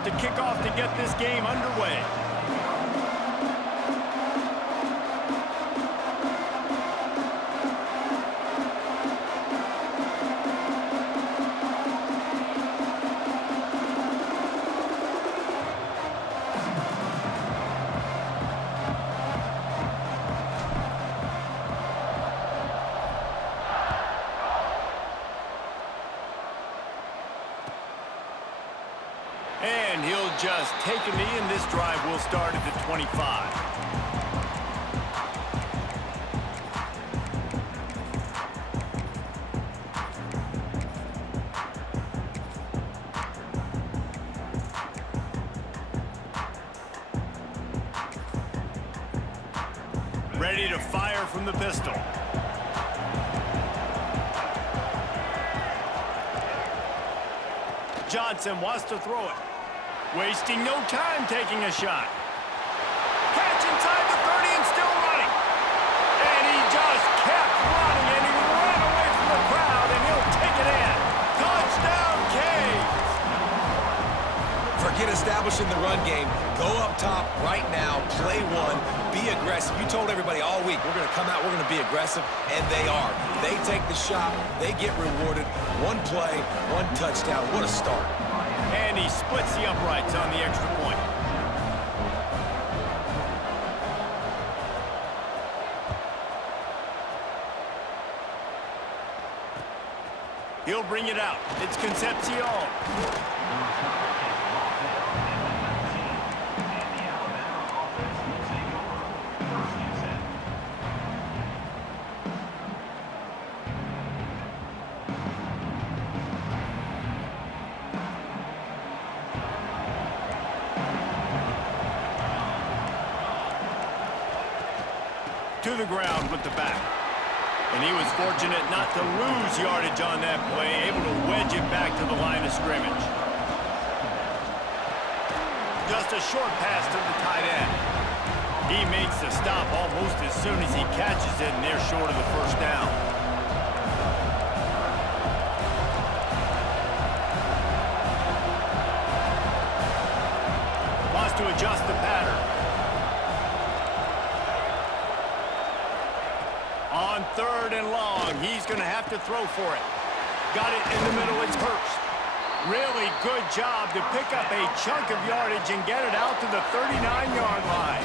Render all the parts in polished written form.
about to kick off to get this game underway. And he'll just take a knee, and this drive will start at the 25. Ready to fire from the pistol. Johnson wants to throw it. Wasting no time taking a shot. Catch inside the 30 and still running. And he just kept running, and he ran away from the crowd, and he'll take it in. Touchdown, Canes! Forget establishing the run game. Go up top right now, play one, be aggressive. You told everybody all week, we're going to come out, we're going to be aggressive, and they are. They take the shot, they get rewarded. One play, one touchdown. What a start. And he splits the uprights on the extra point. He'll bring it out. It's Concepcion. To the ground with the back. And he was fortunate not to lose yardage on that play, able to wedge it back to the line of scrimmage. Just a short pass to the tight end. He makes the stop almost as soon as he catches it, and they're short of the first down. Wants to adjust the pattern. On 3rd and long, he's going to have to throw for it. Got it in the middle, it's Hurst. Really good job to pick up a chunk of yardage and get it out to the 39-yard line.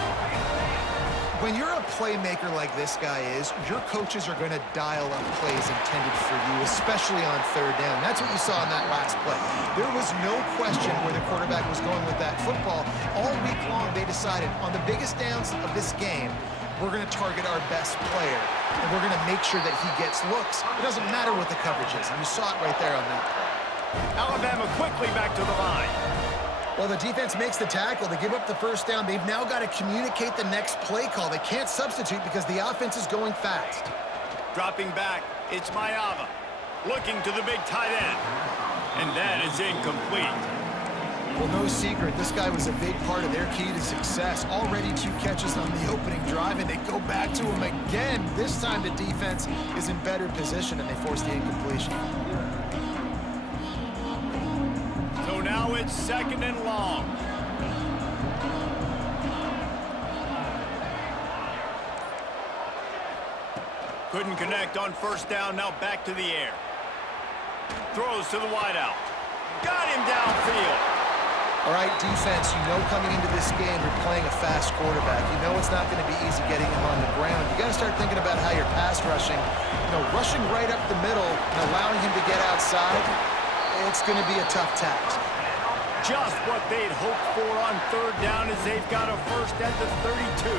When you're a playmaker like this guy is, your coaches are going to dial up plays intended for you, especially on 3rd down. That's what you saw in that last play. There was no question where the quarterback was going with that football. All week long, they decided on the biggest downs of this game, we're going to target our best player, and we're going to make sure that he gets looks. It doesn't matter what the coverage is, and you saw it right there on that play. Alabama quickly back to the line. Well, the defense makes the tackle. They give up the first down. They've now got to communicate the next play call. They can't substitute because the offense is going fast. Dropping back, it's Mayava. Looking to the big tight end. And that is incomplete. Well, no secret, this guy was a big part of their key to success. Already 2 catches on the opening drive, and they go back to him again. This time the defense is in better position, and they force the incompletion. So now it's 2nd and long. Couldn't connect on first down, now back to the air. Throws to the wideout. Got him downfield. All right, defense, you know coming into this game you're playing a fast quarterback. You know it's not going to be easy getting him on the ground. You got to start thinking about how you're pass rushing. You know, rushing right up the middle and allowing him to get outside, it's going to be a tough task. Just what they'd hoped for on 3rd down as they've got a first at the 32.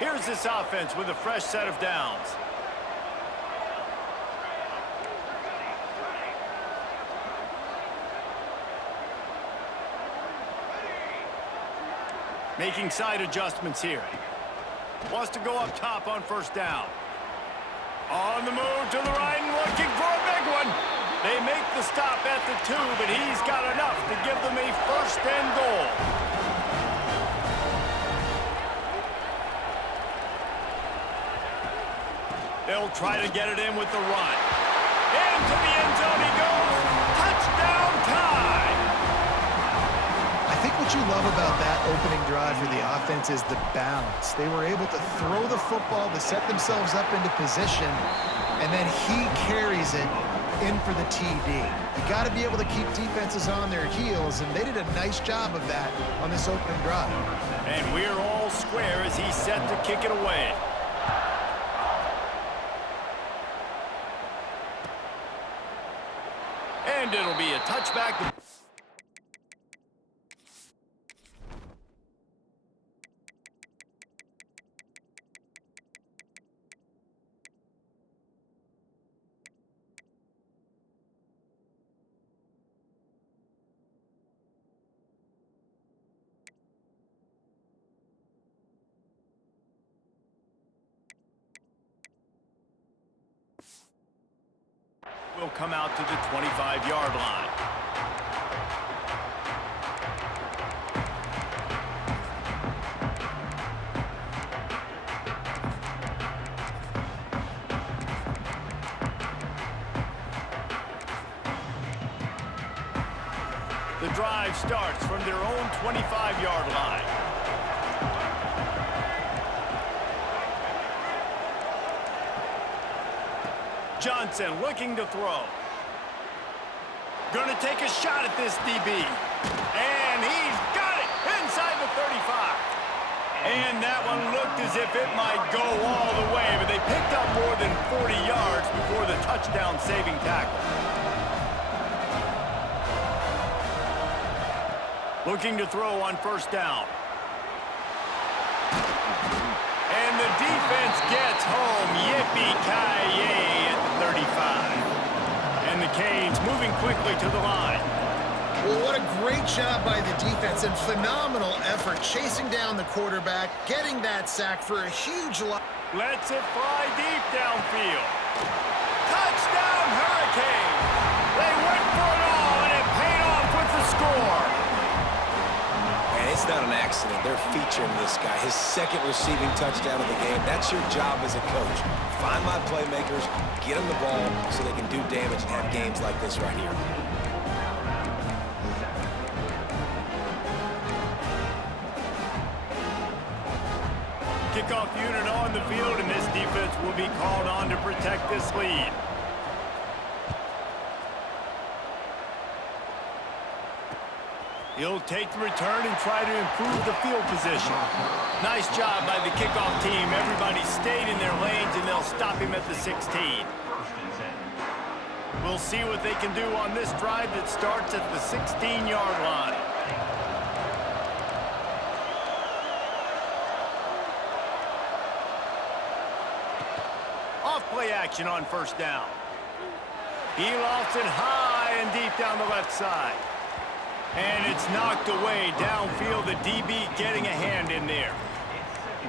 Here's this offense with a fresh set of downs. Making side adjustments here. Wants to go up top on first down. On the move to the right and looking for a big one. They make the stop at the 2, but he's got enough to give them a 1st and goal. They'll try to get it in with the run. Into the end zone he goes. Touchdown time. you love about that opening drive for the offense is the balance. They were able to throw the football to set themselves up into position, and then he carries it in for the TD. You got to be able to keep defenses on their heels, and they did a nice job of that on this opening drive. And we're all square as he's set to kick it away. And it'll be a touchback. Will come out to the 25-yard line. The drive starts from their own 25-yard line. Johnson looking to throw. Gonna take a shot at this DB. And he's got it inside the 35. And that one looked as if it might go all the way, but they picked up more than 40 yards before the touchdown-saving tackle. Looking to throw on first down. And the defense gets home. Yippee-ki-yay at the 35. And the Canes moving quickly to the line. Well, what a great job by the defense and phenomenal effort chasing down the quarterback, getting that sack for a huge loss. Lets it fly deep downfield. Touchdown, Hurricanes! They went for it all, and it paid off with the score. And it's not an accident. They're featuring this guy. His second receiving touchdown of the game. That's your job as a coach. Find my playmakers, get them the ball so they can do damage and have games like this right here. Kickoff unit on the field, and this defense will be called on to protect this lead. He'll take the return and try to improve the field position. Nice job by the kickoff team. Everybody stayed in their lanes, and they'll stop him at the 16. We'll see what they can do on this drive that starts at the 16-yard line. Off-play action on first down. He lofts it high and deep down the left side. And it's knocked away downfield. The DB getting a hand in there.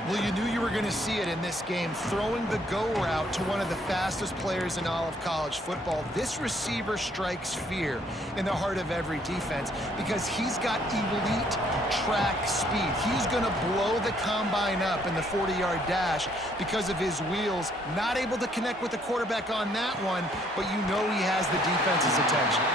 Well, you knew you were going to see it in this game, throwing the go route to one of the fastest players in all of college football. This receiver strikes fear in the heart of every defense because he's got elite track speed. He's going to blow the combine up in the 40-yard dash because of his wheels. Not able to connect with the quarterback on that one, but you know he has the defense's attention.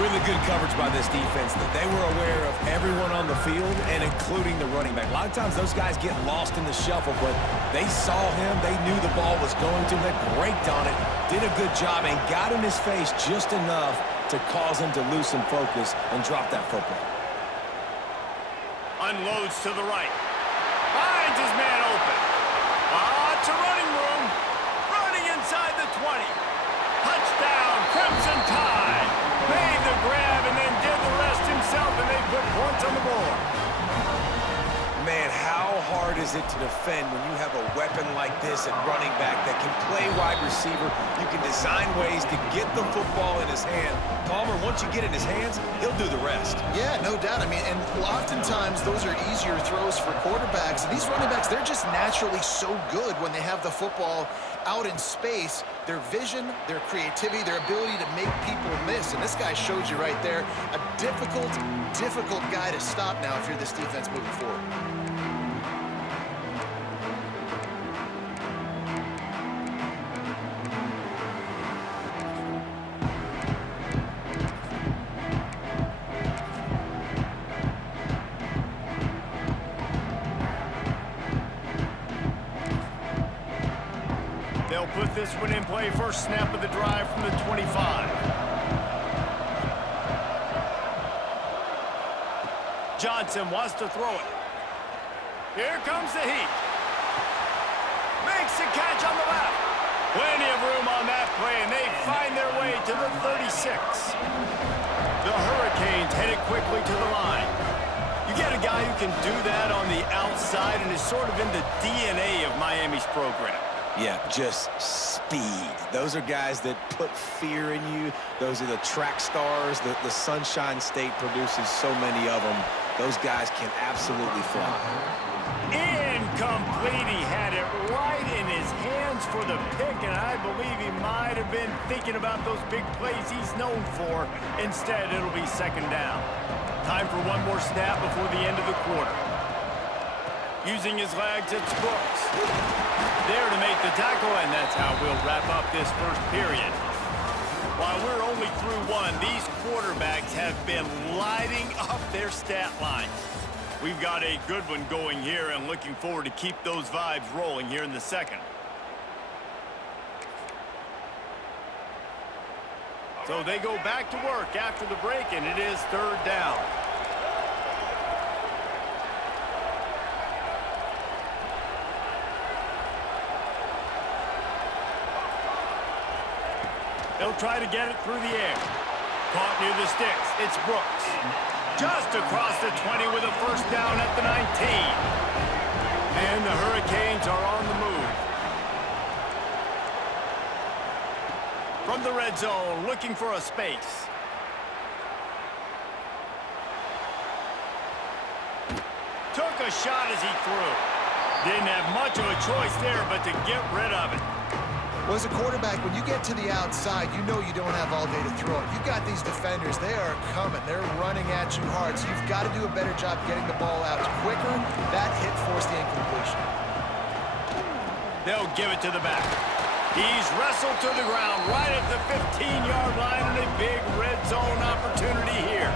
Really good coverage by this defense. They were aware of everyone on the field and including the running back. A lot of times those guys get lost in the shuffle, but they saw him. They knew the ball was going to. They braked on it, did a good job, and got in his face just enough to cause him to lose some focus and drop that football. Unloads to the right. Finds his man open. Lots of running room. Running inside the 20. Touchdown, Crimson Tide. Made the grab and then did the rest himself, and they put points on the board. Man, how hard is it to defend when you have a weapon like this at running back that can play wide receiver? You can design ways to get the football in his hand. Palmer, once you get it in his hands, he'll do the rest. Yeah, no doubt. I mean, and oftentimes those are easier throws for quarterbacks. And these running backs, they're just naturally so good when they have the football out in space. Their vision, their creativity, their ability to make people miss. And this guy showed you right there, a difficult guy to stop now if you're this defense moving forward. put this one in play. First snap of the drive from the 25. Johnson wants to throw it. Here comes the heat. Makes the catch on the left. Plenty of room on that play, and they find their way to the 36. The Hurricanes headed quickly to the line. You get a guy who can do that on the outside and is sort of in the DNA of Miami's program. Yeah, just speed. Those are guys that put fear in you. Those are the track stars. The Sunshine State produces so many of them. Those guys can absolutely fly. Incomplete. He had it right in his hands for the pick, and I believe he might have been thinking about those big plays he's known for. Instead, it'll be second down. Time for one more snap before the end of the quarter. Using his legs, it's Brooks. There to make the tackle, and that's how we'll wrap up this first period. While we're only through one, these quarterbacks have been lighting up their stat lines. We've got a good one going here and looking forward to keep those vibes rolling here in the second. So they go back to work after the break, and it is third down. They'll try to get it through the air. Caught near the sticks. It's Brooks. Just across the 20 with a first down at the 19. And the Hurricanes are on the move. From the red zone, looking for a space. Took a shot as he threw. Didn't have much of a choice there, but to get rid of it. Well, as a quarterback, when you get to the outside, you know you don't have all day to throw it. You've got these defenders. They are coming. They're running at you hard, so you've got to do a better job getting the ball out quicker. That hit forced the incompletion. They'll give it to the back. He's wrestled to the ground right at the 15-yard line, and a big red zone opportunity here.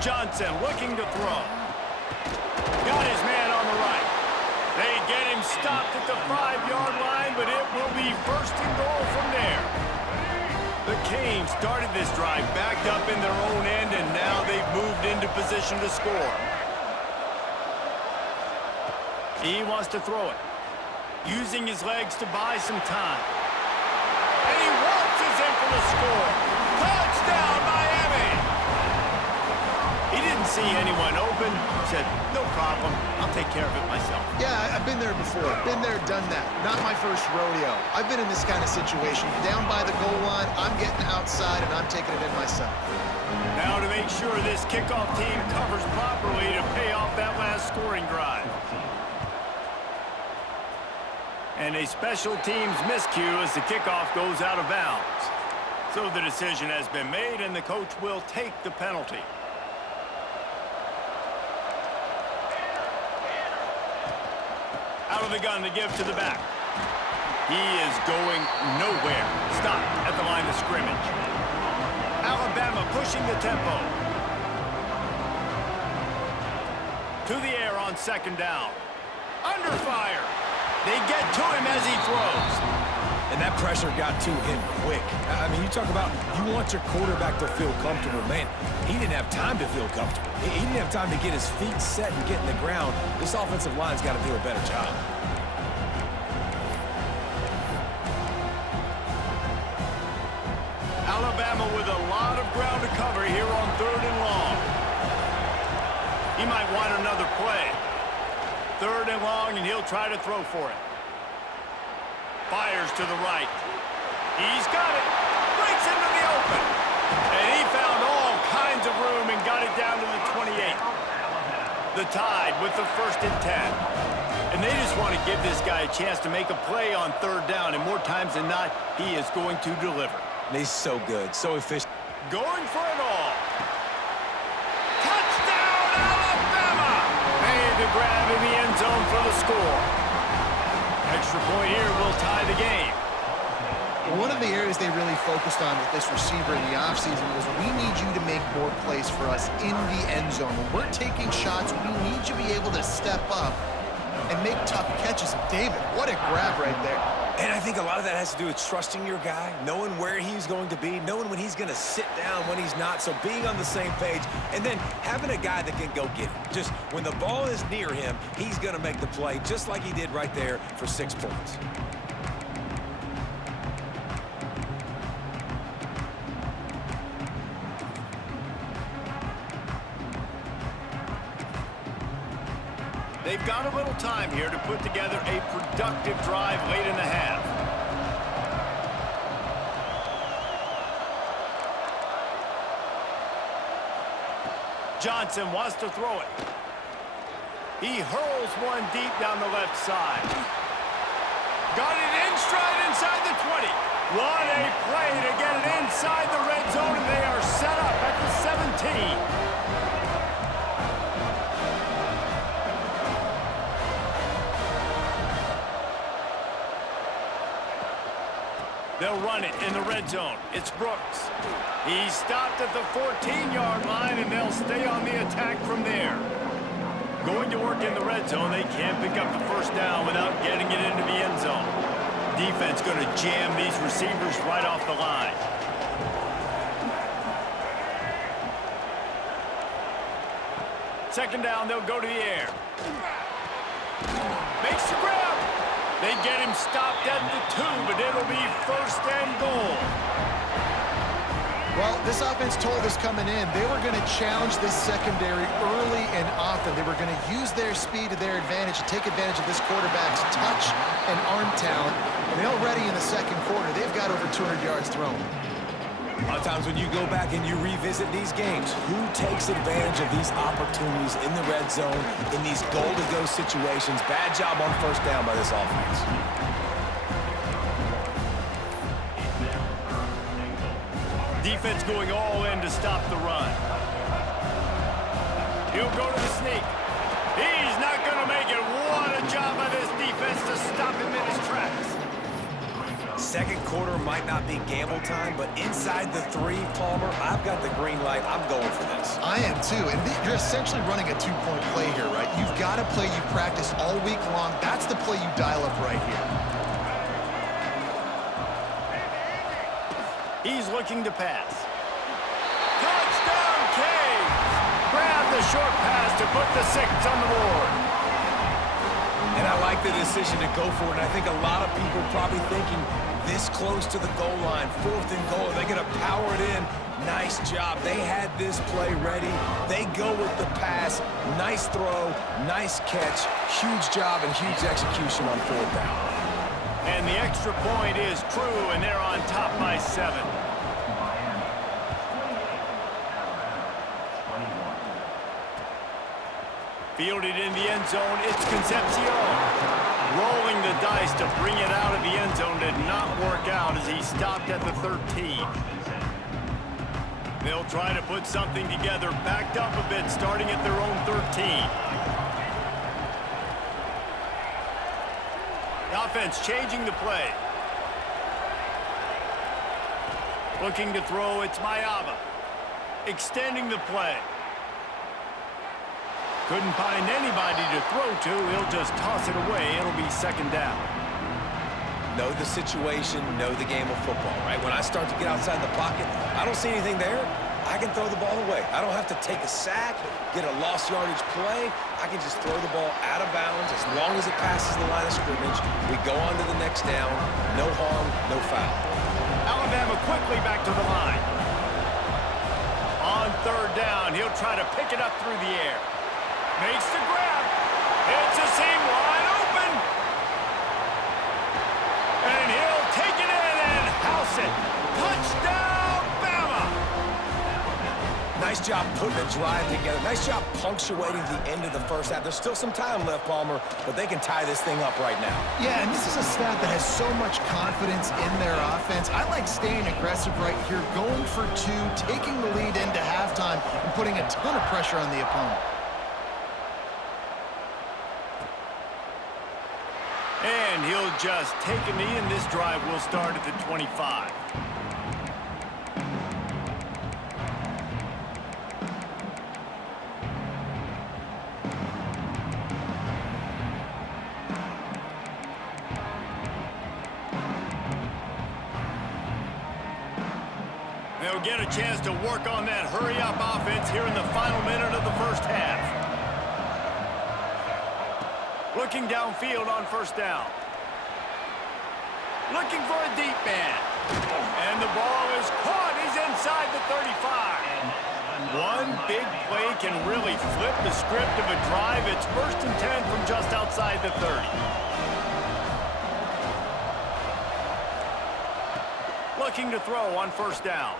Johnson looking to throw. Got his man on the right. They get him stopped at the 5-yard line, but it will be first and goal from there. The Canes started this drive backed up in their own end, and now they've moved into position to score. He wants to throw it, using his legs to buy some time. And he waltzes in for the score. Touchdown, Miami! He didn't see anyone open. Said, no problem. I'll take care of it myself. Yeah, I've been there before. Been there, done that. Not my first rodeo. I've been in this kind of situation. Down by the goal line, I'm getting outside, and I'm taking it in myself. Now to make sure this kickoff team covers properly to pay off that last scoring drive. And a special teams miscue as the kickoff goes out of bounds. So the decision has been made, and the coach will take the penalty. Out of the gun to give to the back. He is going nowhere. Stopped at the line of scrimmage. Alabama pushing the tempo. To the air on second down. Under fire. They get to him as he throws. And that pressure got to him quick. I mean, you talk about you want your quarterback to feel comfortable. Man, he didn't have time to feel comfortable. He didn't have time to get his feet set and get in the ground. This offensive line's got to do a better job. Alabama with a lot of ground to cover here on third and long. He might want another play. Third and long, and he'll try to throw for it. Fires to the right. He's got it. Breaks into the open. And he found all kinds of room and got it down to the 28. The Tide with the 1st and 10. And they just want to give this guy a chance to make a play on third down, and more times than not, he is going to deliver. And he's so good, so efficient. Going for it all. Touchdown, Alabama! Made the grab in the end zone for the score. Extra point here will tie the game. one of the areas they really focused on with this receiver in the offseason was we need you to make more plays for us in the end zone. When we're taking shots, we need you to be able to step up and make tough catches. And David, what a grab right there. And I think a lot of that has to do with trusting your guy, knowing where he's going to be, knowing when he's going to sit down, when he's not, so being on the same page, and then having a guy that can go get it. Just when the ball is near him, he's going to make the play, just like he did right there for 6 points. They've got a little time here to put together a productive drive late in the half. Johnson wants to throw it. He hurls one deep down the left side. Got it in stride inside the 20. What a play to get it inside the red zone, and they are set up at the 17. They'll run it in the red zone. It's Brooks. He's stopped at the 14-yard line, and they'll stay on the attack from there. Going to work in the red zone, they can't pick up the first down without getting it into the end zone. Defense going to jam these receivers right off the line. Second down, they'll go to the air. Makes the grab. They get him stopped at the 2, but it'll be first and goal. Well, this offense told us coming in they were going to challenge this secondary early and often. They were going to use their speed to their advantage and take advantage of this quarterback's touch and arm talent. And already in the second quarter, they've got over 200 yards thrown. A lot of times when you go back and you revisit these games, who takes advantage of these opportunities in the red zone, in these goal-to-go situations? Bad job on first down by this offense. Defense going all in to stop the run. He'll go to the sneak. He's not going to make it. What a job by this defense to stop him in his tracks. Second quarter might not be gamble time, but inside the 3, Palmer, I've got the green light. I'm going for this. I am too, and you're essentially running a 2-point play here, right? You've got a play you've practiced all week long. That's the play you dial up right here. He's looking to pass. Touchdown, Canes! Grab the short pass to put the 6 on the board. And I like the decision to go for it. And I think a lot of people probably thinking this close to the goal line, 4th and goal, are they going to power it in? Nice job. They had this play ready. They go with the pass. Nice throw, nice catch. Huge job and huge execution on 4th down. And the extra point is true, and they're on top by 7. Fielded in the end zone, it's Concepcion. Rolling the dice to bring it out of the end zone did not work out as he stopped at the 13. They'll try to put something together, backed up a bit, starting at their own 13. The offense changing the play. Looking to throw, it's Mayava. Extending the play. Couldn't find anybody to throw to. He'll just toss it away. It'll be second down. Know the situation, know the game of football, right? When I start to get outside the pocket, I don't see anything there. I can throw the ball away. I don't have to take a sack, get a lost yardage play. I can just throw the ball out of bounds as long as it passes the line of scrimmage. We go on to the next down. No harm, no foul. Alabama quickly back to the line. On third down, he'll try to pick it up through the air. Makes the grab. It's a seam wide open. And he'll take it in and house it. Touchdown, Bama. Nice job putting a drive together. Nice job punctuating the end of the first half. There's still some time left, Palmer, but they can tie this thing up right now. Yeah, and this is a staff that has so much confidence in their offense. I like staying aggressive right here, going for 2, taking the lead into halftime, and putting a ton of pressure on the opponent. And he'll just take a knee, and this drive will start at the 25. They'll get a chance to work on that hurry-up offense here in the final minute of the first half. Looking downfield on first down. Looking for a deep man. And the ball is caught. He's inside the 35. One big play can really flip the script of a drive. It's 1st and 10 from just outside the 30. Looking to throw on first down.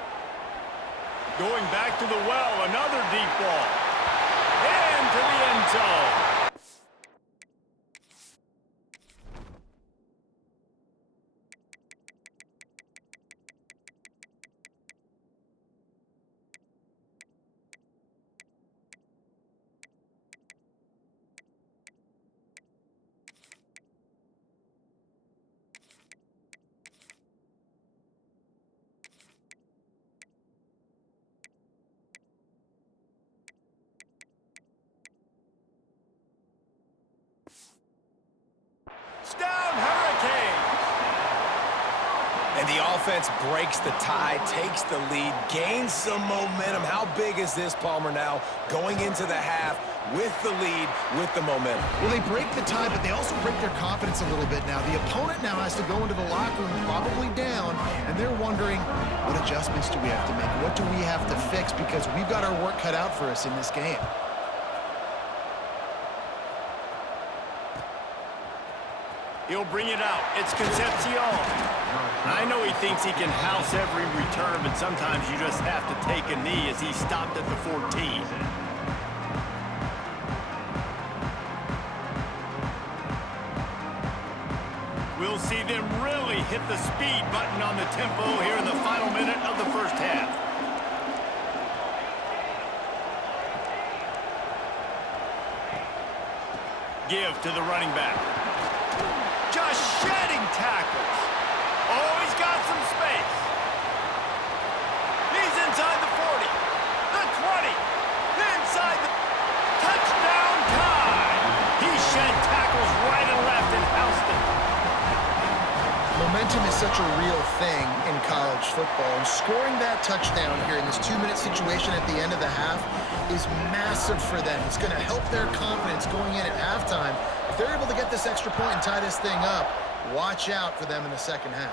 Going back to the well, another deep ball. And to the end zone. Down Hurricanes. And the offense breaks the tie, takes the lead, gains some momentum. How big is this, Palmer, now going into the half with the lead, with the momentum? Well, they break the tie, but they also break their confidence a little bit now. The opponent now has to go into the locker room probably down, and they're wondering, what adjustments do we have to make? What do we have to fix? Because we've got our work cut out for us in this game. He'll bring it out. It's Concepcion. I know he thinks he can house every return, but sometimes you just have to take a knee as he stopped at the 14. We'll see them really hit the speed button on the tempo here in the final minute of the first half. Give to the running back. Just shedding tackles. Oh, he's got some space. He's inside the 40, the 20, inside the touchdown time. He shed tackles right and left in Houston. Momentum is such a real thing in college football, and scoring that touchdown here in this 2-minute situation at the end of the half is massive for them. It's going to help their confidence going in at halftime. If they're able to get this extra point and tie this thing up, watch out for them in the second half.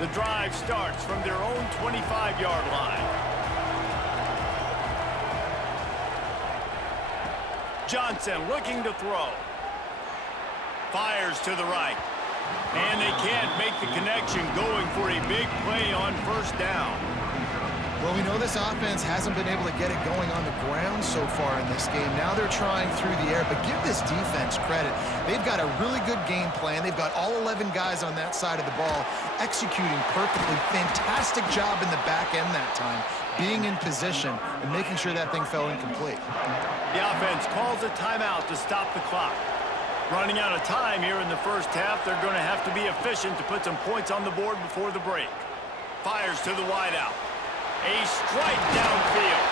The drive starts from their own 25-yard line. Johnson looking to throw. Fires to the right. And they can't make the connection, going for a big play on first down. Well, we know this offense hasn't been able to get it going on the ground so far in this game. Now they're trying through the air, but give this defense credit. They've got a really good game plan. They've got all 11 guys on that side of the ball executing perfectly. Fantastic job in the back end that time, being in position and making sure that thing fell incomplete. The offense calls a timeout to stop the clock. Running out of time here in the first half, they're going to have to be efficient to put some points on the board before the break. Fires to the wideout. A strike downfield.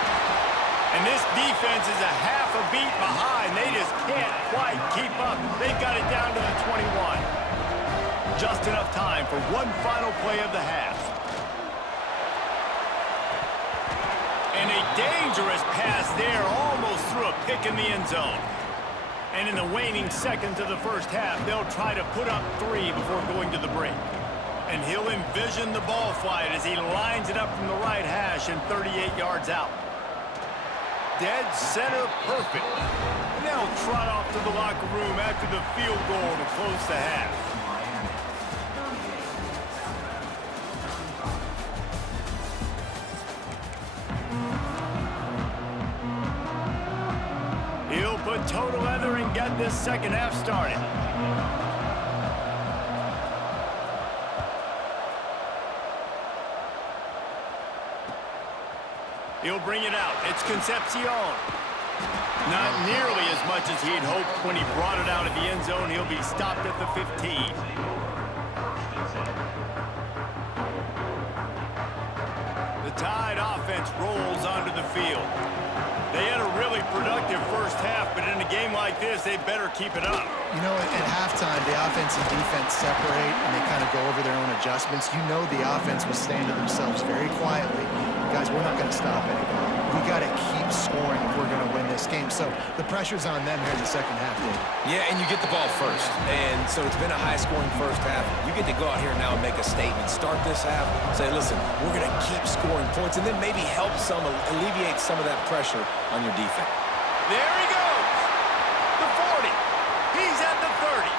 And this defense is a half a beat behind. They just can't quite keep up. They've got it down to the 21. Just enough time for one final play of the half. And a dangerous pass there, almost threw a pick in the end zone. And in the waning seconds of the first half, they'll try to put up 3 before going to the break. And he'll envision the ball flight as he lines it up from the right hash and 38 yards out. Dead center perfect. And they'll trot off to the locker room after the field goal to close the half. He'll put toe to leather and get this second half started. He'll bring it out. It's Concepcion. Not nearly as much as he'd hoped when he brought it out of the end zone. He'll be stopped at the 15. The Tide offense rolls onto the field. They had a really productive first half, but in a game like this, they better keep it up. You know, at halftime, the offense and defense separate, and they kind of go over their own adjustments. You know the offense was saying to themselves very quietly, guys, we're not going to stop anybody. We got to keep scoring if we're going to win this game. So the pressure's on them here in the second half, Dave. Yeah, and you get the ball first. And so it's been a high-scoring first half. You get to go out here now and make a statement. Start this half, say, listen, we're going to keep scoring points, and then maybe help alleviate some of that pressure on your defense. There he goes. The 40. He's at the 30.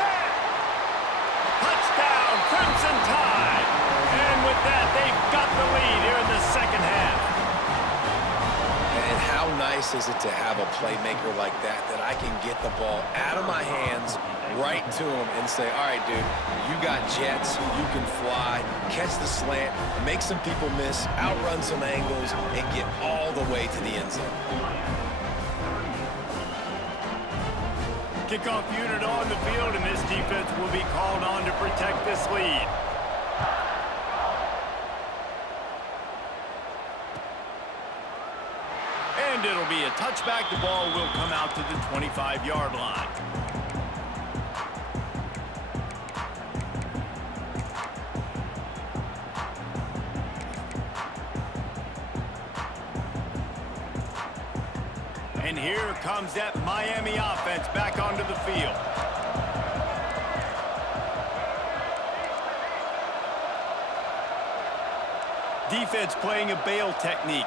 10. Touchdown, Crimson Tide. And with that, they've got the lead here in the second half. And how nice is it to have a playmaker like that I can get the ball out of my hands right to him and say, all right, dude, you got jets, you can fly, catch the slant, make some people miss, outrun some angles, and get all the way to the end zone. Kickoff unit on the field, and this defense will be called on to protect this lead. And it'll be a touchback. The ball will come out to the 25-yard line. And here comes that Miami offense back onto the field. Defense playing a bail technique.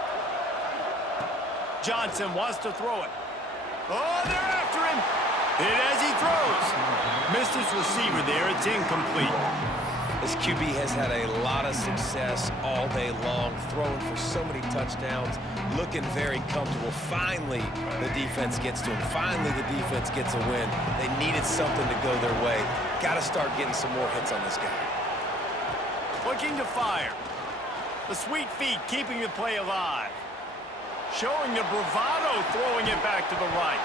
Johnson wants to throw it. Oh, they're after him. Hit as he throws. Missed his receiver there. It's incomplete. This QB has had a lot of success all day long, throwing for so many touchdowns, looking very comfortable. Finally, the defense gets to him. Finally, the defense gets a win. They needed something to go their way. Got to start getting some more hits on this guy. Looking to fire. The sweet feet keeping the play alive. Showing the bravado, throwing it back to the right.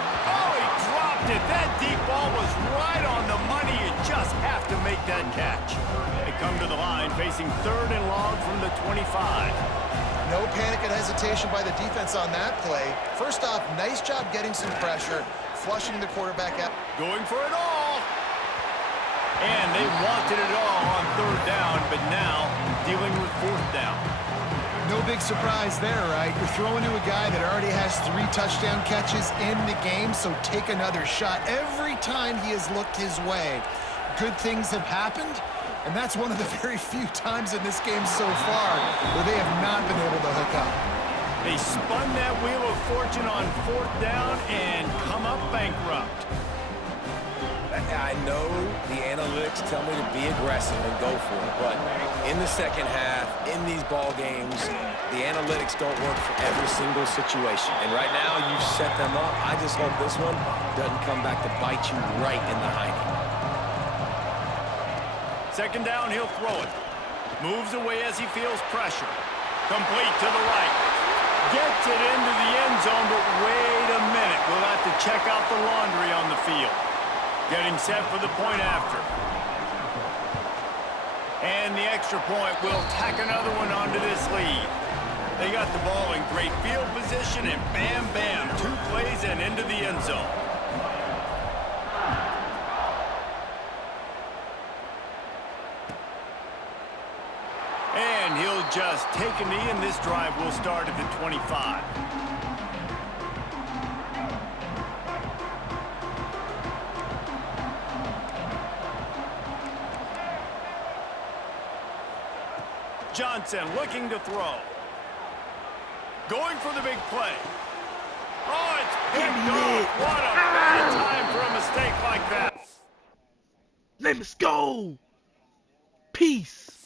Oh, he dropped it. That deep ball was right on the money. You just have to make that catch. They come to the line facing 3rd and long from the 25. No panic and hesitation by the defense on that play. First off, nice job getting some pressure, flushing the quarterback out. Going for it all. And they wanted it all on 3rd down, but now dealing with 4th down. No big surprise there, right? You're throwing to a guy that already has 3 touchdown catches in the game, so take another shot. Every time he has looked his way, good things have happened, and that's one of the very few times in this game so far where they have not been able to hook up. They spun that wheel of fortune on 4th down and come up bankrupt. I know the analytics tell me to be aggressive and go for it, but in the second half, in these ball games, the analytics don't work for every single situation. And right now, you've set them up. I just hope this one doesn't come back to bite you right in the hiney. 2nd down, he'll throw it. Moves away as he feels pressure. Complete to the right. Gets it into the end zone, but wait a minute. We'll have to check out the laundry on the field. Getting set for the point after. And the extra point will tack another one onto this lead. They got the ball in great field position, and bam, bam, 2 plays and into the end zone. And he'll just take a knee, and this drive will start at the 25. Johnson looking to throw. Going for the big play. Oh, it's picked off. What a bad time for a mistake like that. Let's go. Peace.